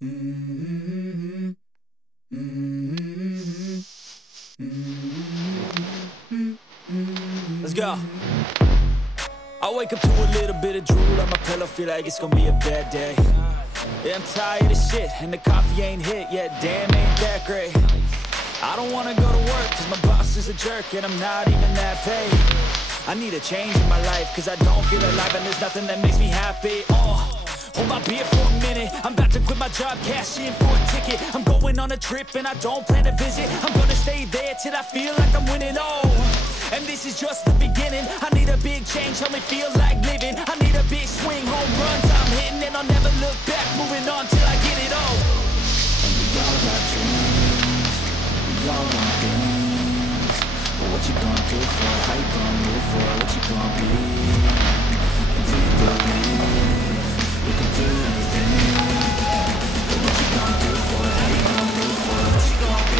Let's go. I wake up to a little bit of drool on my pillow, feel like it's gonna be a bad day. Yeah, I'm tired of shit, and the coffee ain't hit yet, damn, ain't that great. I don't wanna go to work, cause my boss is a jerk, and I'm not even that paid. I need a change in my life, cause I don't feel alive, and there's nothing that makes me happy. Hold my beer for a minute, I'm about to quit my job, cash in for a ticket. I'm going on a trip, and I don't plan to visit. I'm gonna stay there till I feel like I'm winning, and this is just the beginning. I need a big change, help me feel like living. I need a big swing, home runs I'm hitting, and I'll never look back, moving on till I get it all. And we all got dreams, we all want things, but what you gonna do for it? How you gonna move for it? What you gonna be? And do you believe you can do anything? But what you gonna do for it? How you gonna move for it? What you gonna be?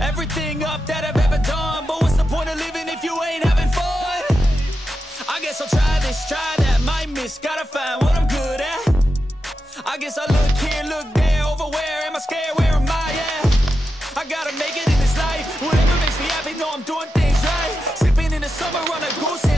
Everything up that I've ever done, but what's the point of living if you ain't having fun? I guess I'll try this, try that, might miss, gotta find what I'm good at. I guess I look here, look there, over where am I scared, where am I at? I gotta make it in this life, whatever makes me happy, know I'm doing things right. Sipping in the summer on a goose